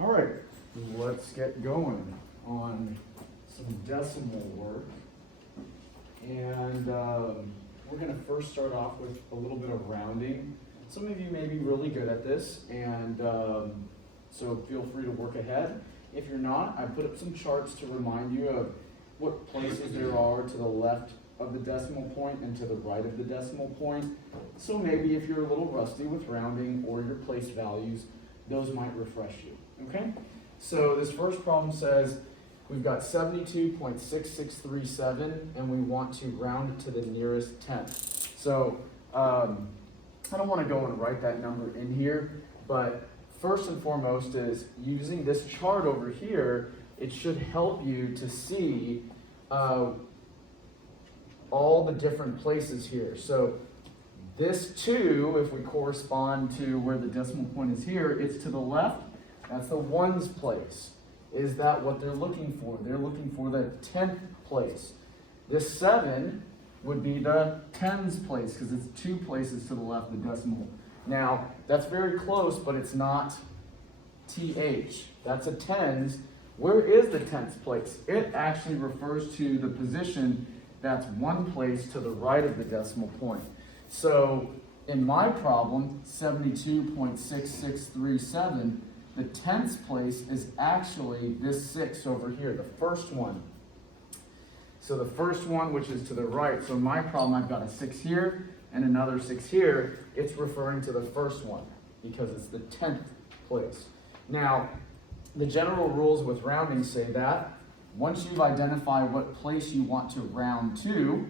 All right, let's get going on some decimal work. And we're going to first start off with a little bit of rounding. Some of you may be really good at this, and so feel free to work ahead. If you're not, I put up some charts to remind you of what places there are to the left of the decimal point and to the right of the decimal point. So maybe if you're a little rusty with rounding or your place values, those might refresh you, okay? So this first problem says we've got 72.6637 and we want to round it to the nearest tenth. So I don't want to go and write that number in here, but first and foremost is using this chart over here, it should help you to see all the different places here. So this 2, if we correspond to where the decimal point is here, it's to the left. That's the ones place. Is that what they're looking for? They're looking for the 10th place. This 7 would be the tens place because it's 2 places to the left of the decimal. Now, that's very close, but it's not TH. That's a tens. Where is the 10th place? It actually refers to the position that's 1 place to the right of the decimal point. So in my problem, 72.6637, the 10th place is actually this 6 over here, the first one. So the first one, which is to the right. So in my problem, I've got a 6 here and another 6 here. It's referring to the first one because it's the 10th place. Now, the general rules with rounding say that once you've identified what place you want to round to,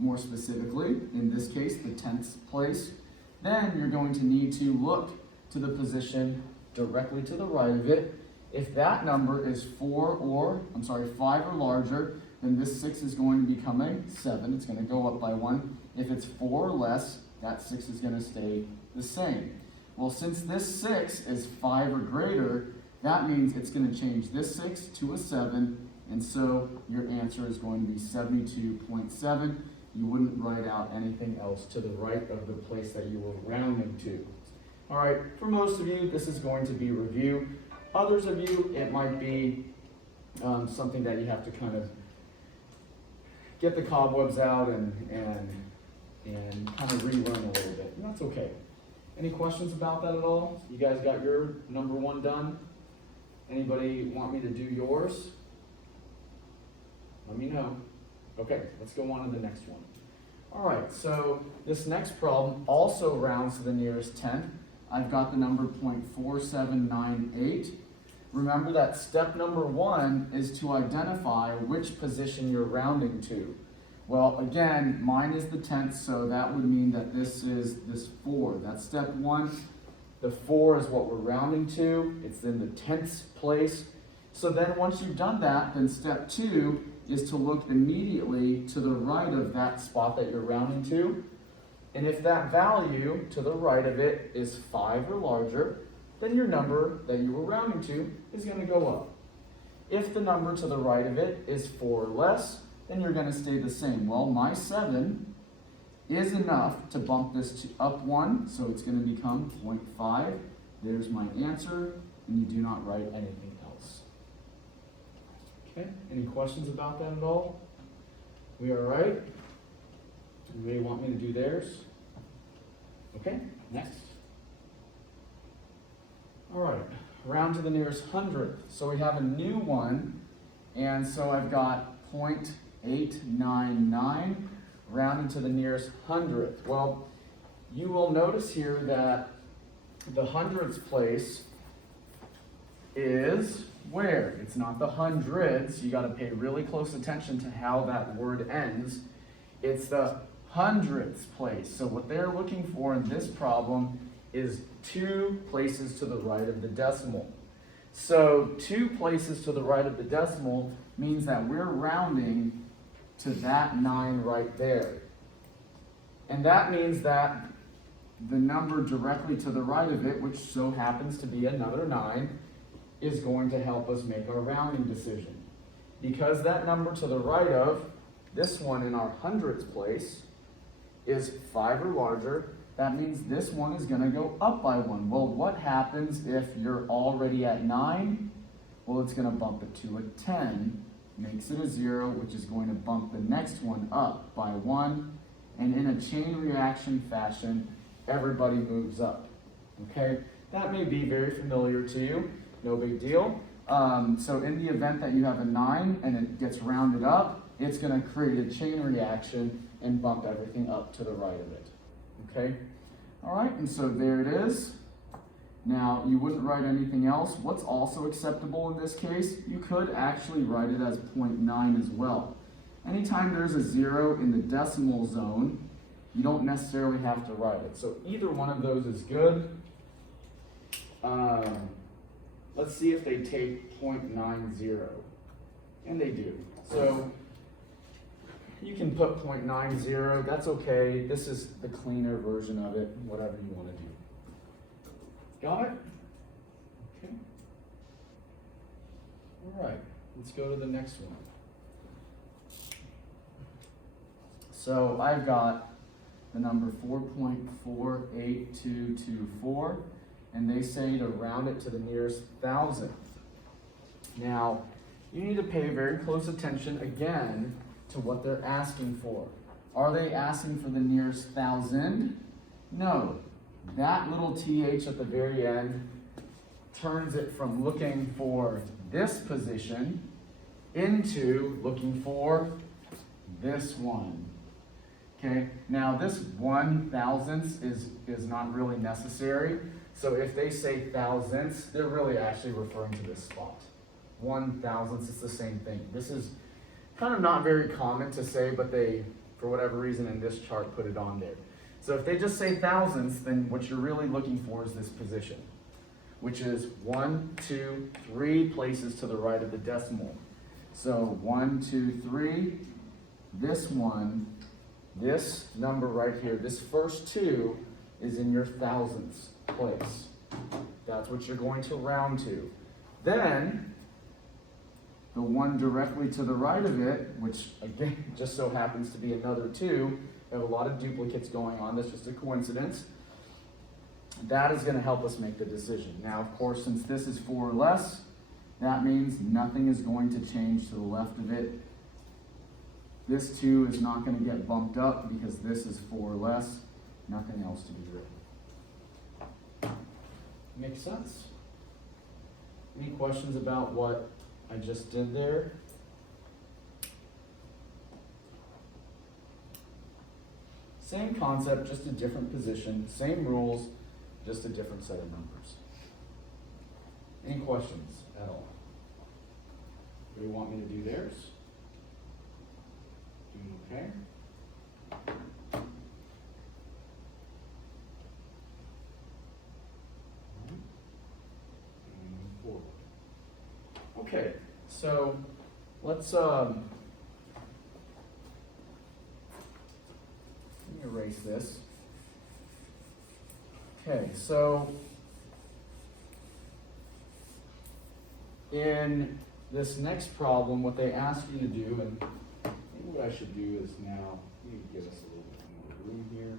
more specifically, in this case, the 10th place, then you're going to need to look to the position directly to the right of it. If that number is 5 or larger, then this 6 is going to become a 7. It's going to go up by 1. If it's 4 or less, that 6 is going to stay the same. Well, since this 6 is 5 or greater, that means it's going to change this 6 to a 7, and so your answer is going to be 72.7. You wouldn't write out anything else to the right of the place that you were rounding to. All right, for most of you, this is going to be review. Others of you, it might be something that you have to kind of get the cobwebs out and kind of relearn a little bit, and that's okay. Any questions about that at all? You guys got your number 1 done? Anybody want me to do yours? Let me know. Okay, let's go on to the next one. All right, so this next problem also rounds to the nearest tenth. I've got the number 0.4798. Remember that step number 1 is to identify which position you're rounding to. Well, again, mine is the 10th, so that would mean that this is this 4. That's step 1. The 4 is what we're rounding to. It's in the 10th place. So then once you've done that, then step 2 is to look immediately to the right of that spot that you're rounding to. And if that value to the right of it is 5 or larger, then your number that you were rounding to is going to go up. If the number to the right of it is 4 or less, then you're going to stay the same. Well, my 7 is enough to bump this up 1, so it's going to become 0.5. There's my answer, and you do not write anything else. Okay, any questions about that at all? We all right? Anybody want me to do theirs? Okay, next. All right, round to the nearest hundredth. So we have a new one, and so I've got 0.899 rounding to the nearest hundredth. Well, you will notice here that the hundredths place is where? It's not the hundreds. You got to pay really close attention to how that word ends. It's the hundredths place. So what they're looking for in this problem is 2 places to the right of the decimal. So 2 places to the right of the decimal means that we're rounding to that 9 right there. And that means that the number directly to the right of it, which so happens to be another 9, is going to help us make our rounding decision. Because that number to the right of this one in our hundredths place is 5 or larger, that means this one is going to go up by 1. Well, what happens if you're already at 9? Well, it's going to bump it to a 10, makes it a 0, which is going to bump the next one up by 1. And in a chain reaction fashion, everybody moves up. Okay? That may be very familiar to you. No big deal. So in the event that you have a 9 and it gets rounded up, it's going to create a chain reaction and bump everything up to the right of it. Okay? All right, and so there it is. Now, you wouldn't write anything else. What's also acceptable in this case? You could actually write it as 0.9 as well. Anytime there's a 0 in the decimal zone, you don't necessarily have to write it. So either one of those is good. Let's see if they take 0.90. And they do. So you can put 0.90. That's okay. This is the cleaner version of it, whatever you want to do. Got it? Okay. All right. Let's go to the next one. So I've got the number 4.48224, and they say to round it to the nearest thousandth. Now, you need to pay very close attention again to what they're asking for. Are they asking for the nearest thousand? No. That little th at the very end turns it from looking for this position into looking for this one. Okay, now this 1/1000th is not really necessary. So if they say thousandths, they're really actually referring to this spot. 1/1000th, it's the same thing. This is kind of not very common to say, but they, for whatever reason in this chart, put it on there. So if they just say thousandths, then what you're really looking for is this position, which is 1, 2, 3 places to the right of the decimal. So 1, 2, 3, this one, this number right here, this first 2 is in your thousandths place. That's what you're going to round to. Then, the one directly to the right of it, which again just so happens to be another 2, you have a lot of duplicates going on, that's just a coincidence. That is going to help us make the decision. Now, of course, since this is 4 or less, that means nothing is going to change to the left of it. This 2 is not going to get bumped up because this is 4 or less. Nothing else to be written. Makes sense? Any questions about what I just did there? Same concept, just a different position. Same rules, just a different set of numbers. Any questions at all? Do you want me to do theirs? Doing okay? Okay, so let's let me erase this. Okay, so in this next problem, what they ask you to do, and maybe what I should do is now, let me give us a little bit more room here.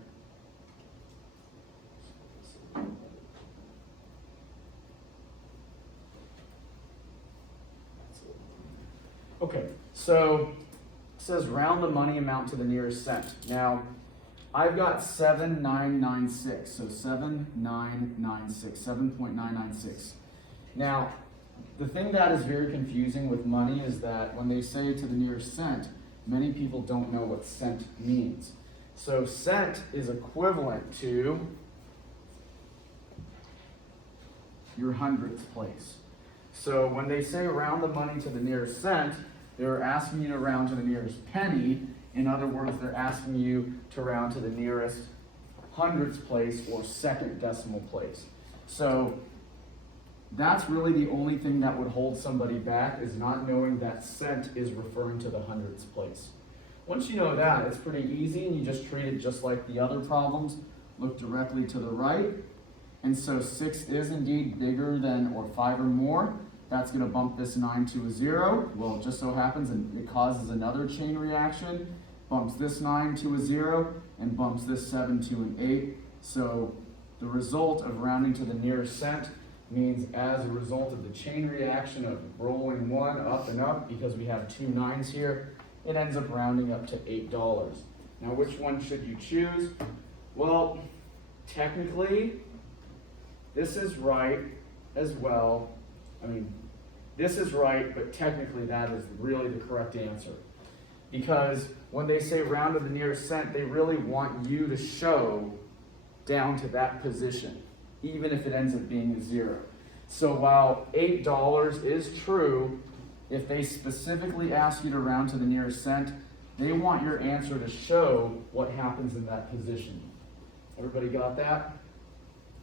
Okay, so it says round the money amount to the nearest cent. Now, I've got 7.996, so 7.996, 7.996. Now, the thing that is very confusing with money is that when they say to the nearest cent, many people don't know what cent means. So cent is equivalent to your hundredth place. So when they say round the money to the nearest cent, they're asking you to round to the nearest penny. In other words, they're asking you to round to the nearest hundredth place or second decimal place. So that's really the only thing that would hold somebody back, is not knowing that cent is referring to the hundredth place. Once you know that, it's pretty easy, and you just treat it just like the other problems. Look directly to the right. And so 6 is indeed bigger than or 5 or more. That's going to bump this 9 to a 0. Well, it just so happens and it causes another chain reaction. Bumps this 9 to a 0 and bumps this 7 to an 8. So the result of rounding to the nearest cent means as a result of the chain reaction of rolling one up and up, because we have two nines here, it ends up rounding up to $8. Now, which one should you choose? Well, technically, this is right as well. I mean, this is right, but technically that is really the correct answer. Because when they say round to the nearest cent, they really want you to show down to that position, even if it ends up being a zero. So while $8 is true, if they specifically ask you to round to the nearest cent, they want your answer to show what happens in that position. Everybody got that?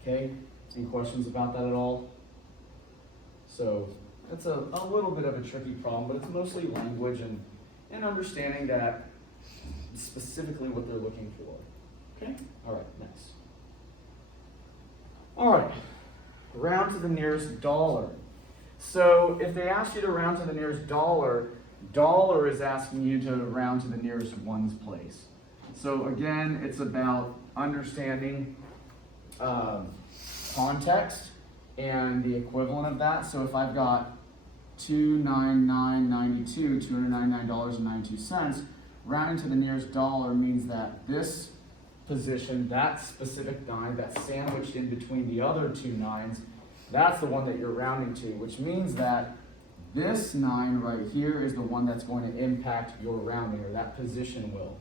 Okay, any questions about that at all? So that's a little bit of a tricky problem, but it's mostly language and understanding that specifically what they're looking for. Okay, all right, next. All right, round to the nearest dollar. So if they ask you to round to the nearest dollar, dollar is asking you to round to the nearest ones place. So again, it's about understanding context and the equivalent of that. So if I've got $299.92, $299.92, rounding to the nearest dollar means that this position, that specific nine, that's sandwiched in between the other two nines, that's the one that you're rounding to, which means that this 9 right here is the one that's going to impact your rounding, or that position will.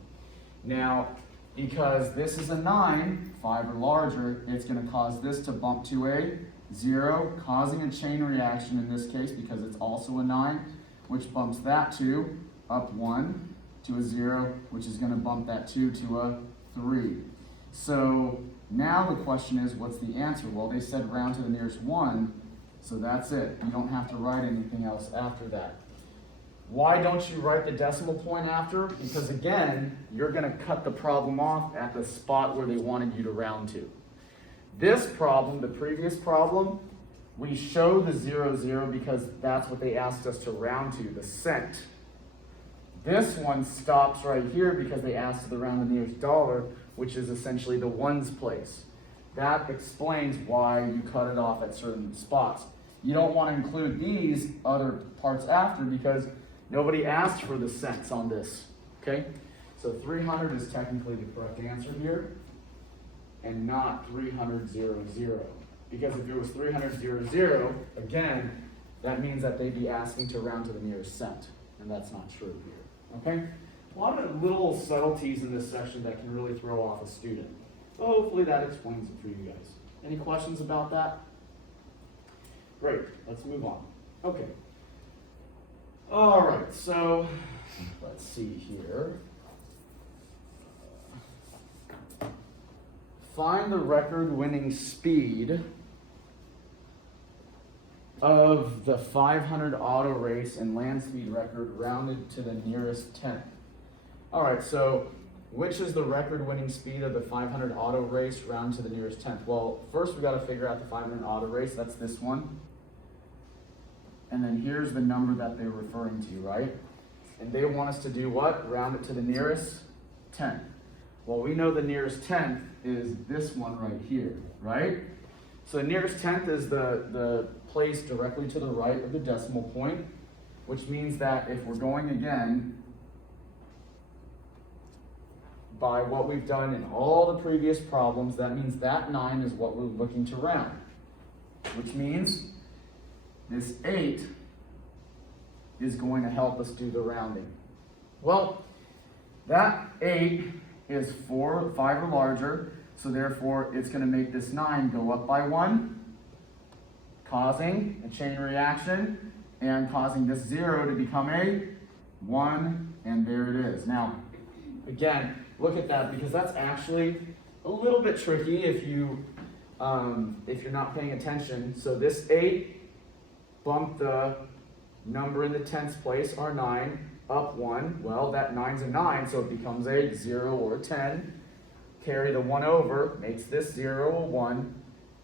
Now, because this is a 9, 5 or larger, it's going to cause this to bump to a 0, causing a chain reaction in this case because it's also a 9, which bumps that 2 up 1 to a 0, which is going to bump that 2 to a 3. So now the question is, what's the answer? Well, they said round to the nearest 1, so that's it. You don't have to write anything else after that. Why don't you write the decimal point after? Because again, you're going to cut the problem off at the spot where they wanted you to round to. This problem, the previous problem, we show the 0, 0 because that's what they asked us to round to, the cent. This one stops right here because they asked to round the nearest dollar, which is essentially the ones place. That explains why you cut it off at certain spots. You don't want to include these other parts after because nobody asked for the cents on this, okay? So 300 is technically the correct answer here, and not 300, 0, 0. Because if it was 300, 0, 0, again, that means that they'd be asking to round to the nearest cent, and that's not true here, okay? A lot of little subtleties in this section that can really throw off a student. So hopefully that explains it for you guys. Any questions about that? Great, let's move on. Okay. All right, so let's see here. Find the record-winning speed of the 500 auto race and land speed record rounded to the nearest tenth. All right, so which is the record-winning speed of the 500 auto race rounded to the nearest tenth? Well, first we got to figure out the 500 auto race. That's this one. And then here's the number that they're referring to, right? And they want us to do what? Round it to the nearest tenth. Well, we know the nearest tenth is this one right here, right? So the nearest tenth is the place directly to the right of the decimal point, which means that if we're going again by what we've done in all the previous problems, that means that 9 is what we're looking to round, which means this 8 is going to help us do the rounding. Well, that 8 is 4, 5 or larger, so therefore it's going to make this 9 go up by 1, causing a chain reaction and causing this 0 to become a 1, and there it is. Now, again, look at that because that's actually a little bit tricky if you're not paying attention. So this 8 bumped the number in the tenths place, our 9, up 1. Well, that 9's a 9, so it becomes a 0 or a 10. Carry the 1 over, makes this 0 a 1.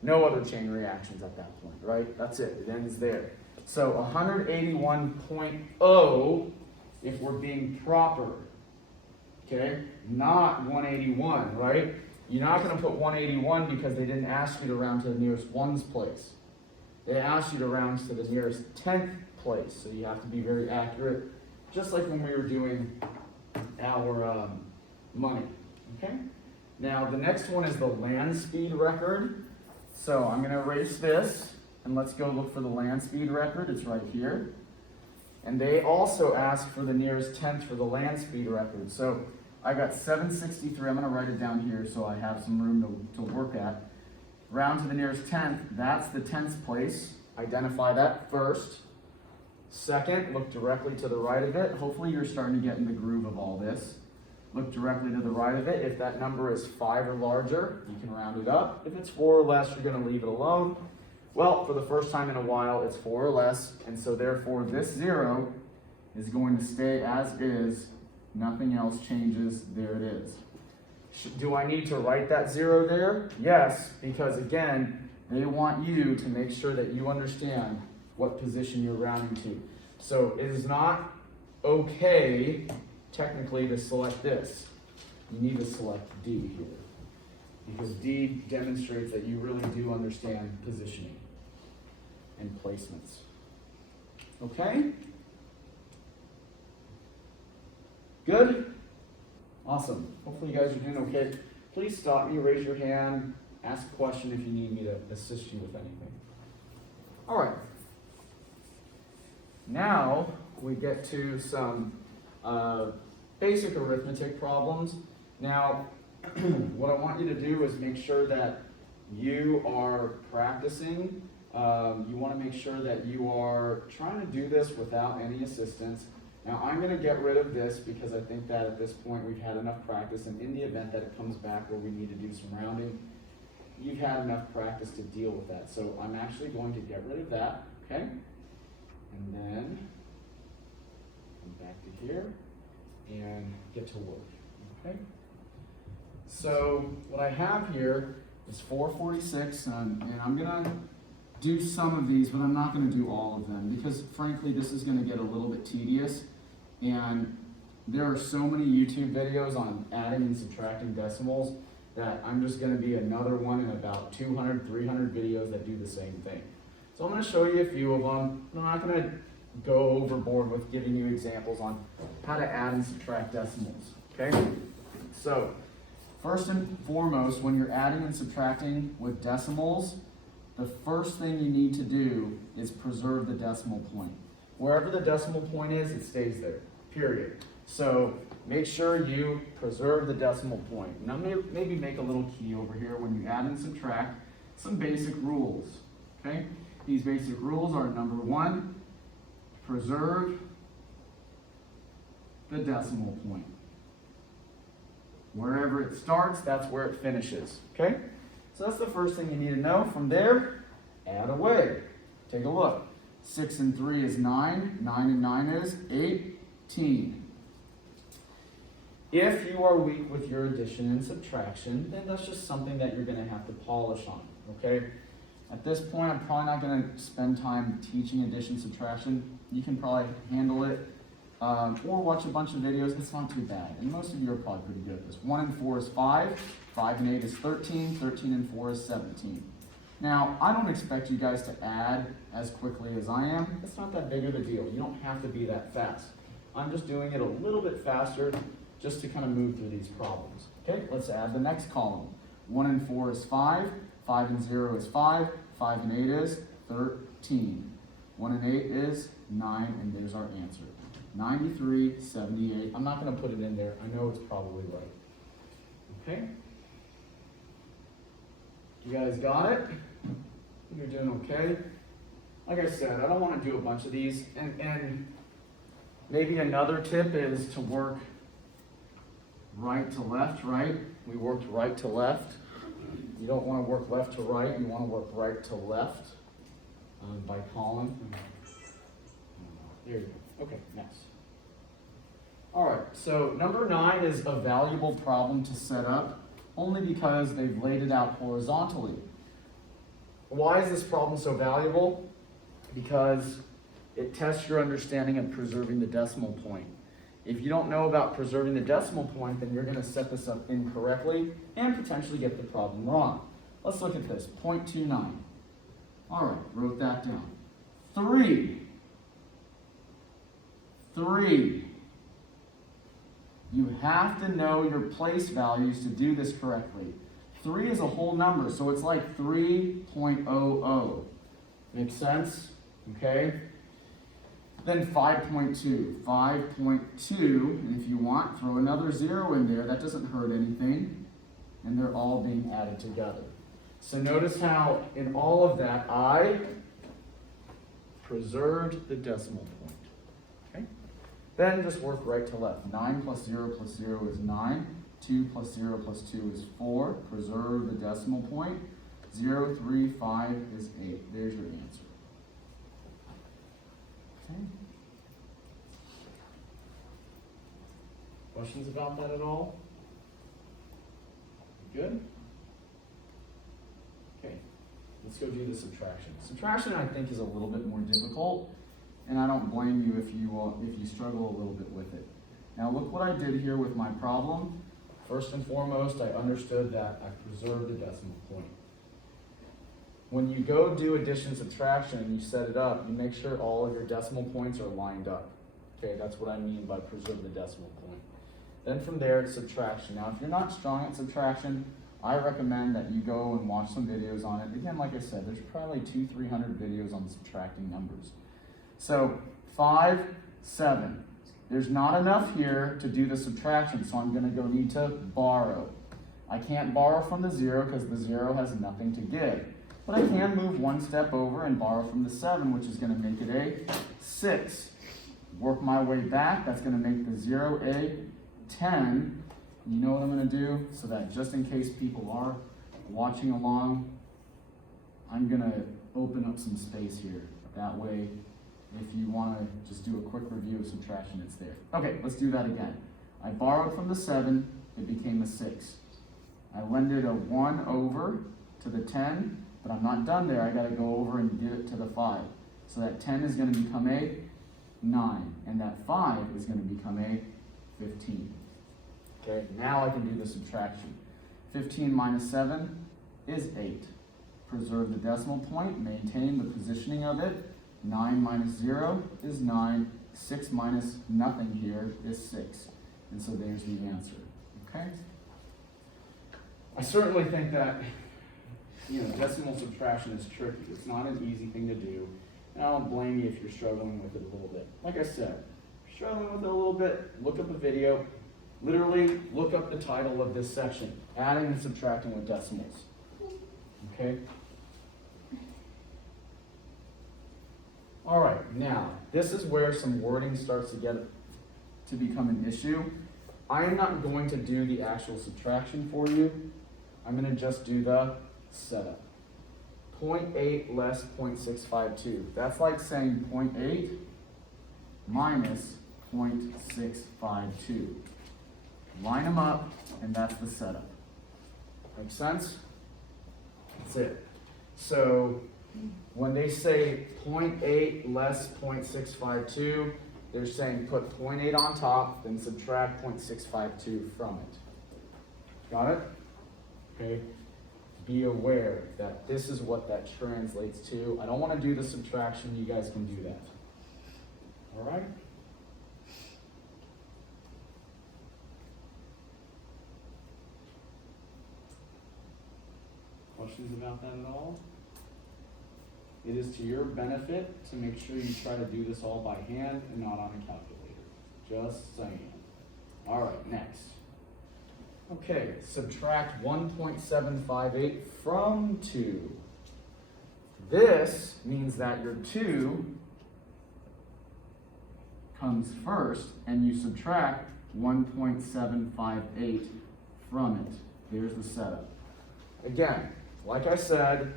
No other chain reactions at that point, right? That's it. It ends there. So 181.0 if we're being proper, okay? Not 181, right? You're not going to put 181 because they didn't ask you to round to the nearest ones place. They asked you to round to the nearest 10th place, so you have to be very accurate, just like when we were doing our money, okay? Now, the next one is the land speed record. So I'm going to erase this, and let's go look for the land speed record. It's right here. And they also asked for the nearest 10th for the land speed record. So I got 763. I'm going to write it down here so I have some room to work at. Round to the nearest 10th, that's the 10th place. Identify that first. Second, look directly to the right of it. Hopefully you're starting to get in the groove of all this. Look directly to the right of it. If that number is 5 or larger, you can round it up. If it's 4 or less, you're going to leave it alone. Well, for the first time in a while, it's 4 or less, and so therefore this 0 is going to stay as is. Nothing else changes. There it is. Do I need to write that 0 there? Yes, because again, they want you to make sure that you understand what position you're rounding to. So it is not okay, technically, to select this. You need to select D here, because D demonstrates that you really do understand positioning and placements. Okay? Good? Awesome. Hopefully you guys are doing okay. Please stop me, raise your hand, ask a question if you need me to assist you with anything. All right. Now we get to some basic arithmetic problems. Now, what I want you to do is make sure that you are practicing. You want to make sure that you are trying to do this without any assistance. Now, I'm going to get rid of this because I think that at this point we've had enough practice, and in the event that it comes back where we need to do some rounding, you've had enough practice to deal with that. So I'm actually going to get rid of that, okay? And then come back to here and get to work, okay? So what I have here is 446, and I'm going to do some of these, but I'm not going to do all of them because, frankly, this is going to get a little bit tedious. And there are so many YouTube videos on adding and subtracting decimals that I'm just going to be another one in about 200, 300 videos that do the same thing. So I'm going to show you a few of them. I'm not going to go overboard with giving you examples on how to add and subtract decimals, okay? So first and foremost, when you're adding and subtracting with decimals, the first thing you need to do is preserve the decimal point. Wherever the decimal point is, it stays there, period. So make sure you preserve the decimal point. Now maybe make a little key over here when you add and subtract, some basic rules, okay? These basic rules are: number 1, preserve the decimal point. Wherever it starts, that's where it finishes, okay? So that's the first thing you need to know. From there, add away. Take a look. 6 and 3 is 9. 9 and 9 is 18. If you are weak with your addition and subtraction, then that's just something that you're going to have to polish on, okay? At this point, I'm probably not going to spend time teaching addition, subtraction. You can probably handle it or watch a bunch of videos. It's not too bad, and most of you are probably pretty good at this. 1 and 4 is 5. 5 and 8 is 13. 13 and 4 is 17. Now, I don't expect you guys to add as quickly as I am. It's not that big of a deal. You don't have to be that fast. I'm just doing it a little bit faster just to kind of move through these problems. Okay, let's add the next column. 1 and 4 is 5. 5 and 0 is 5. 5 and 8 is 13. 1 and 8 is 9, and there's our answer. 93, 78. I'm not going to put it in there. I know it's probably right. Okay? You guys got it? You're doing okay? Like I said, I don't want to do a bunch of these. And maybe another tip is to work right to left, right? We worked right to left. You don't want to work left to right. You want to work right to left by column. There you go. Okay, next. All right, so number 9 is a valuable problem to set up only because they've laid it out horizontally. Why is this problem so valuable? Because it tests your understanding of preserving the decimal point. If you don't know about preserving the decimal point, then you're going to set this up incorrectly and potentially get the problem wrong. Let's look at this, 0.29. All right, wrote that down. 3. You have to know your place values to do this correctly. 3 is a whole number, so it's like 3.00. Make sense? Okay? Then 5.2. 5.2, and if you want, throw another 0 in there. That doesn't hurt anything. And they're all being added together. So notice how in all of that, I preserved the decimal point. Okay? Then just work right to left. 9 plus 0 is 9. 2 plus 0 plus 2 is 4. Preserve the decimal point. 0, 3, 5 is 8. There's your answer. Okay. Questions about that at all? Good? Okay, let's go do the subtraction. Subtraction, I think, is a little bit more difficult, and I don't blame you if you struggle a little bit with it. Now look what I did here with my problem. First and foremost, I understood that I preserved the decimal point. When you go do addition subtraction and you set it up, you make sure all of your decimal points are lined up. Okay, that's what I mean by preserve the decimal point. Then from there, it's subtraction. Now, if you're not strong at subtraction, I recommend that you go and watch some videos on it. Again, like I said, there's probably 200-300 videos on subtracting numbers. So 5, 7. There's not enough here to do the subtraction, so I'm going to need to borrow. I can't borrow from the 0 because the 0 has nothing to give. But I can move one step over and borrow from the 7, which is going to make it a 6. Work my way back. That's going to make the 0 a 10. You know what I'm going to do? So that just in case people are watching along, I'm going to open up some space here. That way, if you want to just do a quick review of subtraction, it's there. Okay, let's do that again. I borrowed from the 7. It became a 6. I lended a 1 over to the 10. But I'm not done there. I got to go over and give it to the 5. So that 10 is going to become a 9. And that 5 is going to become a 15. Okay, now I can do the subtraction. 15 minus 7 is 8. Preserve the decimal point. Maintain the positioning of it. 9 minus 0 is 9. 6 minus nothing here is 6. And so there's the answer. Okay? I certainly think that decimal subtraction is tricky. It's not an easy thing to do. And I don't blame you if you're struggling with it a little bit. Like I said, if you're struggling with it a little bit, look up a video. Literally, look up the title of this section, Adding and Subtracting with Decimals. Okay? All right, now, this is where some wording starts to become an issue. I am not going to do the actual subtraction for you. I'm going to just do the setup. 0.8 less 0.652. That's like saying 0.8 minus 0.652. Line them up, and that's the setup. Make sense? That's it. So when they say 0.8 less 0.652, they're saying put 0.8 on top, then subtract 0.652 from it. Got it? Okay. Be aware that this is what that translates to. I don't want to do the subtraction. You guys can do that. All right? Questions about that at all? It is to your benefit to make sure you try to do this all by hand and not on a calculator. Just saying. All right, next. Okay, subtract 1.758 from 2. This means that your 2 comes first, and you subtract 1.758 from it. Here's the setup. Again, like I said,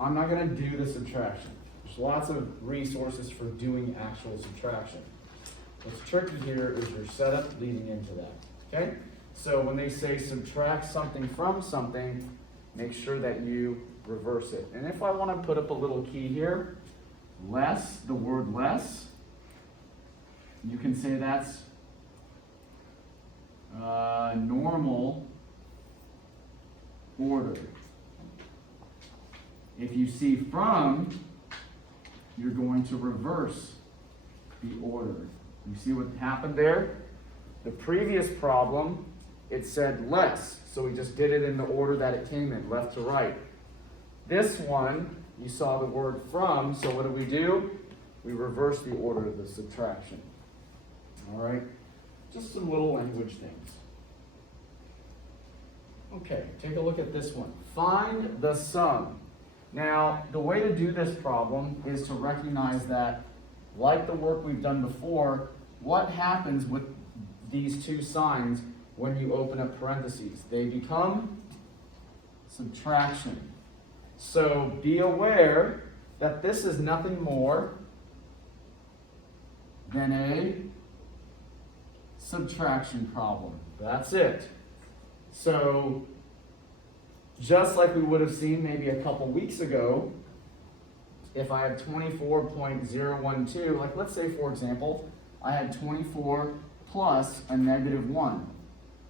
I'm not going to do the subtraction. There's lots of resources for doing actual subtraction. What's tricky here is your setup leading into that. Okay? So when they say subtract something from something, make sure that you reverse it. And if I want to put up a little key here, less, the word less, you can say that's normal order. If you see from, you're going to reverse the order. You see what happened there? The previous problem, it said less, so we just did it in the order that it came in, left to right. This one, you saw the word from, so what do? We reverse the order of the subtraction. All right? Just some little language things. Okay, take a look at this one. Find the sum. Now, the way to do this problem is to recognize that, like the work we've done before, what happens with these two signs when you open up parentheses? They become subtraction. So be aware that this is nothing more than a subtraction problem. That's it. So just like we would have seen maybe a couple weeks ago, if I had 24.012, like let's say for example, I had 24 plus a negative 1.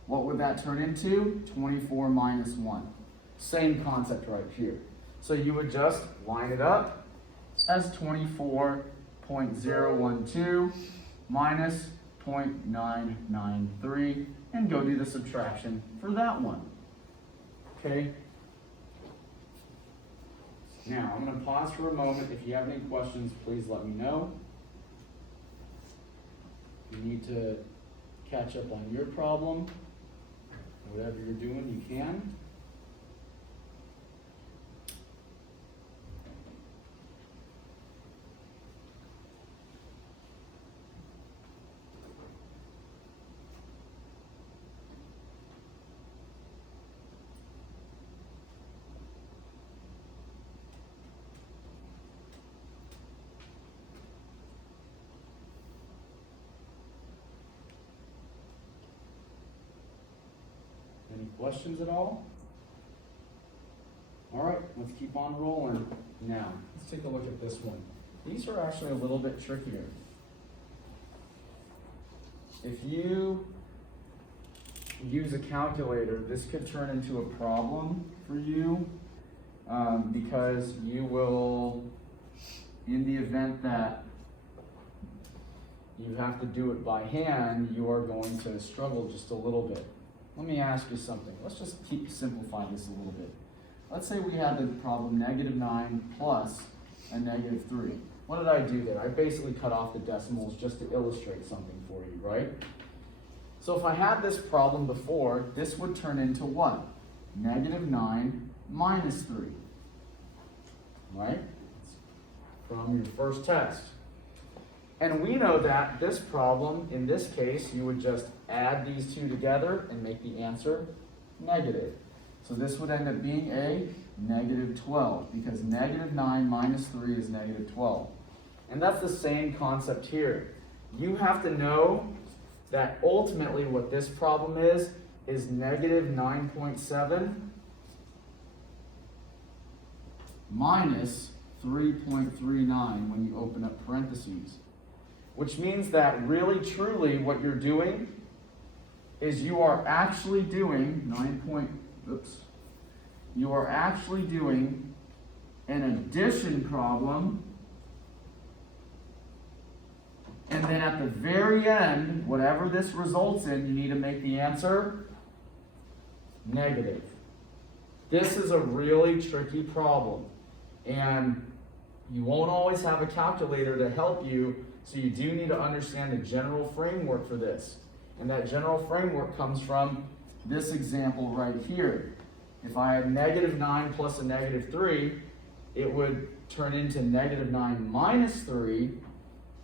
What would that turn into? 24 minus 1. Same concept right here. So you would just line it up as 24.012 minus 0.993 and go do the subtraction for that one. Okay? Now, I'm going to pause for a moment. If you have any questions, please let me know. If you need to catch up on your problem, whatever you're doing, you can. Any questions at all? All right, let's keep on rolling. Now, let's take a look at this one. These are actually a little bit trickier. If you use a calculator, this could turn into a problem for you because you will, in the event that you have to do it by hand, you are going to struggle just a little bit. Let me ask you something. Let's just keep simplifying this a little bit. Let's say we had the problem -9 plus a -3. What did I do there? I basically cut off the decimals just to illustrate something for you, right? So if I had this problem before, this would turn into what? -9 minus 3. Right? From your first test. And we know that this problem, in this case, you would just add these two together and make the answer negative. So this would end up being a -12 because -9 minus 3 is -12. And that's the same concept here. You have to know that ultimately what this problem is -9.7 minus 3.39 when you open up parentheses. Which means that really, truly, what you're doing is you are actually doing you are actually doing an addition problem, and then at the very end, whatever this results in, you need to make the answer negative. This is a really tricky problem, and you won't always have a calculator to help you. So you do need to understand the general framework for this. And that general framework comes from this example right here. If I had -9 plus a -3, it would turn into -9 minus 3,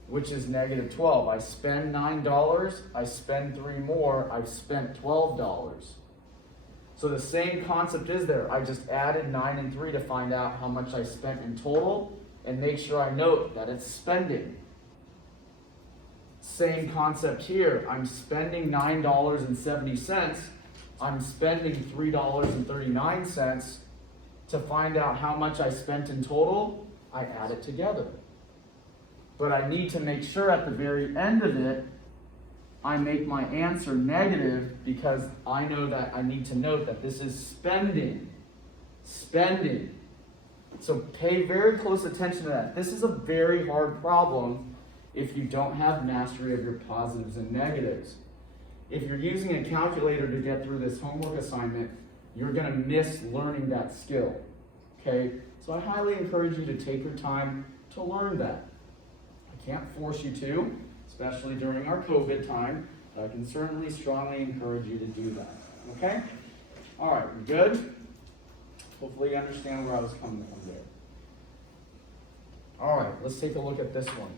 which is -12. I spend $9, I spend 3 more, I've spent $12. So the same concept is there. I just added 9 and 3 to find out how much I spent in total and make sure I note that it's spending. Same concept here. I'm spending $9.70. I'm spending $3.39 to find out how much I spent in total. I add it together. But I need to make sure at the very end of it I make my answer negative because I know that I need to note that this is spending. Spending. So pay very close attention to that. This is a very hard problem if you don't have mastery of your positives and negatives. If you're using a calculator to get through this homework assignment, you're going to miss learning that skill. Okay? So I highly encourage you to take your time to learn that. I can't force you to, especially during our COVID time. I can certainly strongly encourage you to do that. Okay? All right, we're good? Hopefully you understand where I was coming from there. All right, let's take a look at this one.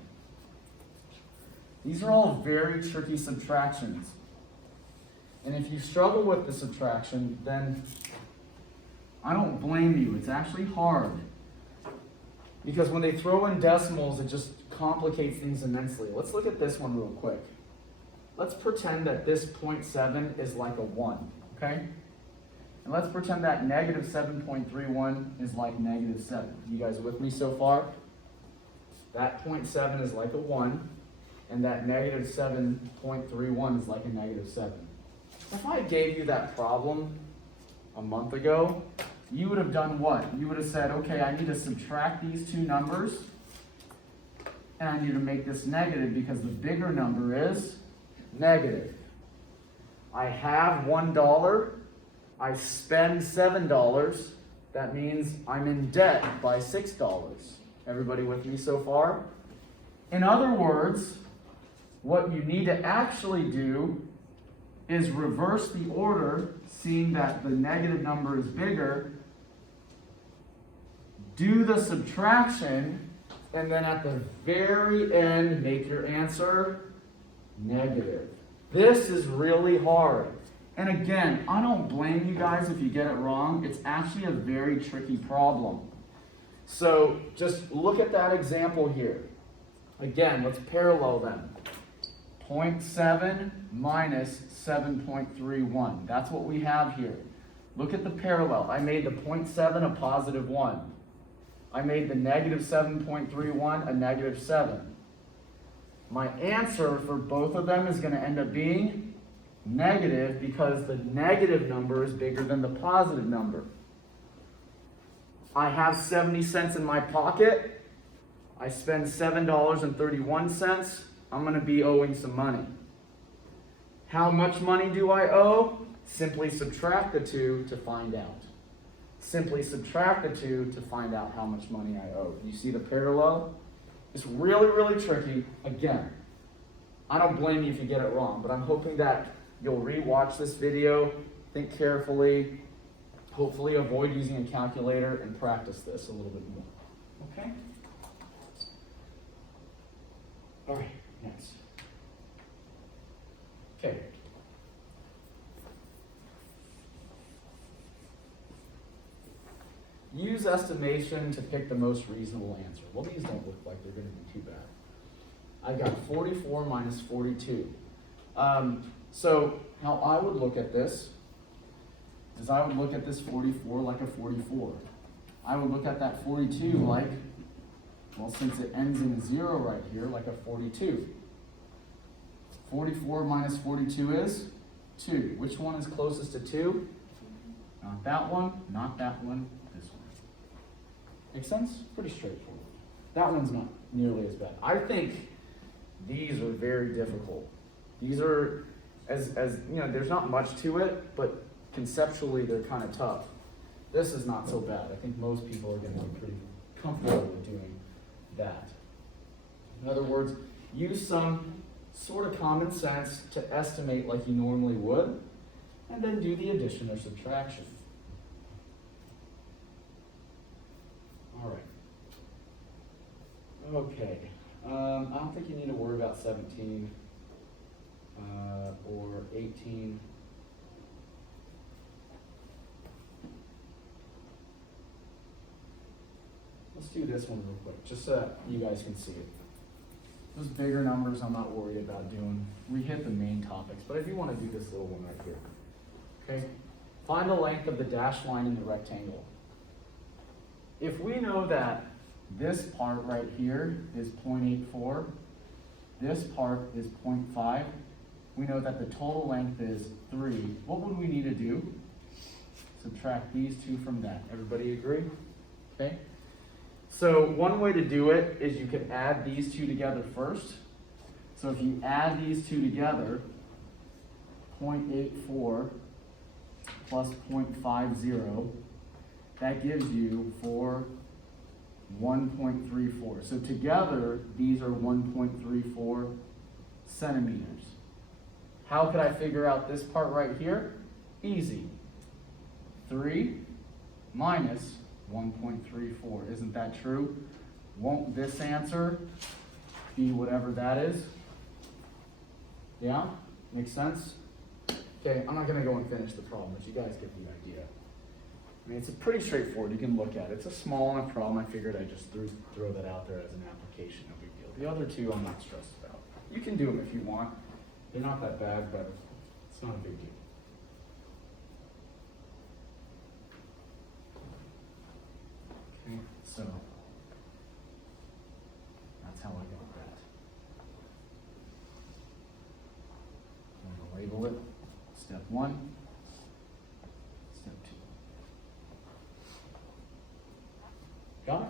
These are all very tricky subtractions. And if you struggle with the subtraction, then I don't blame you. It's actually hard. Because when they throw in decimals, it just complicates things immensely. Let's look at this one real quick. Let's pretend that this 0.7 is like a 1, okay? And let's pretend that negative 7.31 is like negative 7. You guys with me so far? That 0.7 is like a 1, and that negative 7.31 is like a negative 7. If I gave you that problem a month ago, you would have done what? You would have said, okay, I need to subtract these two numbers, and I need to make this negative because the bigger number is negative. I have $1. I spend $7. That means I'm in debt by $6. Everybody with me so far? In other words, what you need to actually do is reverse the order, seeing that the negative number is bigger, do the subtraction, and then at the very end, make your answer negative. This is really hard. And again, I don't blame you guys if you get it wrong. It's actually a very tricky problem. So just look at that example here. Again, let's parallel them. 0.7 minus 7.31. That's what we have here. Look at the parallel. I made the 0.7 a positive 1. I made the negative 7.31 a negative 7. My answer for both of them is going to end up being negative because the negative number is bigger than the positive number. I have 70 cents in my pocket. I spend $7.31. I'm going to be owing some money. How much money do I owe? Simply subtract the two to find out. Simply subtract the two to find out how much money I owe. You see the parallel? It's really, really tricky. Again, I don't blame you if you get it wrong, but I'm hoping that you'll re-watch this video, think carefully, hopefully avoid using a calculator, and practice this a little bit more. Okay? All right, next. Okay. Use estimation to pick the most reasonable answer. Well, these don't look like they're going to be too bad. I got 44 minus 42. So how I would look at this is I would look at this 44 like a 44. I would look at that 42 like, well, since it ends in a 0 right here, like a 42. 44 minus 42 is 2. Which one is closest to 2? Not that one, not that one, this one. Make sense? Pretty straightforward. That one's not nearly as bad. I think these are very difficult. These are, as you know, there's not much to it, but conceptually they're kind of tough. This is not so bad. I think most people are going to be pretty comfortable with doing that. In other words, use some sort of common sense to estimate like you normally would, and then do the addition or subtraction. All right. Okay. I don't think you need to worry about 17 or 18. Let's do this one real quick, just so that you guys can see it. Those bigger numbers I'm not worried about doing. We hit the main topics, but I do want to do this little one right here. Okay? Find the length of the dashed line in the rectangle. If we know that this part right here is 0.84, this part is 0.5, we know that the total length is 3. What would we need to do? Subtract these 2 from that. Everybody agree? Okay. So one way to do it is you could add these 2 together first. So if you add these 2 together, 0.84 plus 0.50, that gives you 1.34. So together, these are 1.34 centimeters. How could I figure out this part right here? Easy. 3 minus 1.34. Isn't that true? Won't this answer be whatever that is? Yeah? Makes sense? Okay, I'm not going to go and finish the problem, but you guys get the idea. I mean, it's pretty straightforward. You can look at it. It's a small enough problem. I figured I'd just throw that out there as an application. No big deal. The other 2 I'm not stressed about. You can do them if you want. They're not that bad, but it's not a big deal. Okay, so that's how I got that. I'm going to label it step 1, step 2. Got it?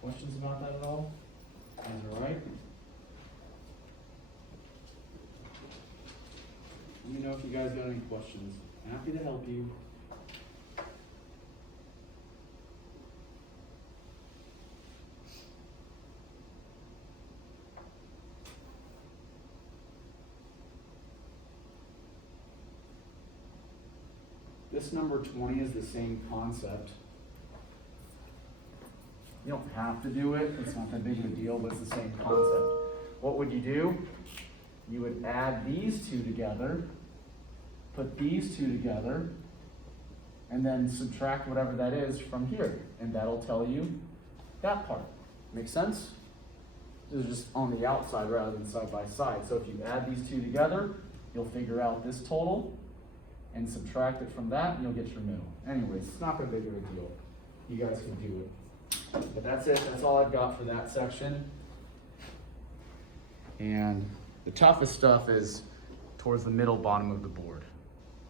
Questions about that at all? Is that all right? Let me know if you guys got any questions. Happy to help you. This number 20 is the same concept. You don't have to do it. It's not that big of a deal, but it's the same concept. What would you do? You would add these 2 together, put these 2 together, and then subtract whatever that is from here. And that'll tell you that part. Make sense? This is just on the outside rather than side by side. So if you add these 2 together, you'll figure out this total and subtract it from that, and you'll get your middle. Anyways, it's not that big of a deal. You guys can do it. But that's it. That's all I've got for that section. And the toughest stuff is towards the middle bottom of the board.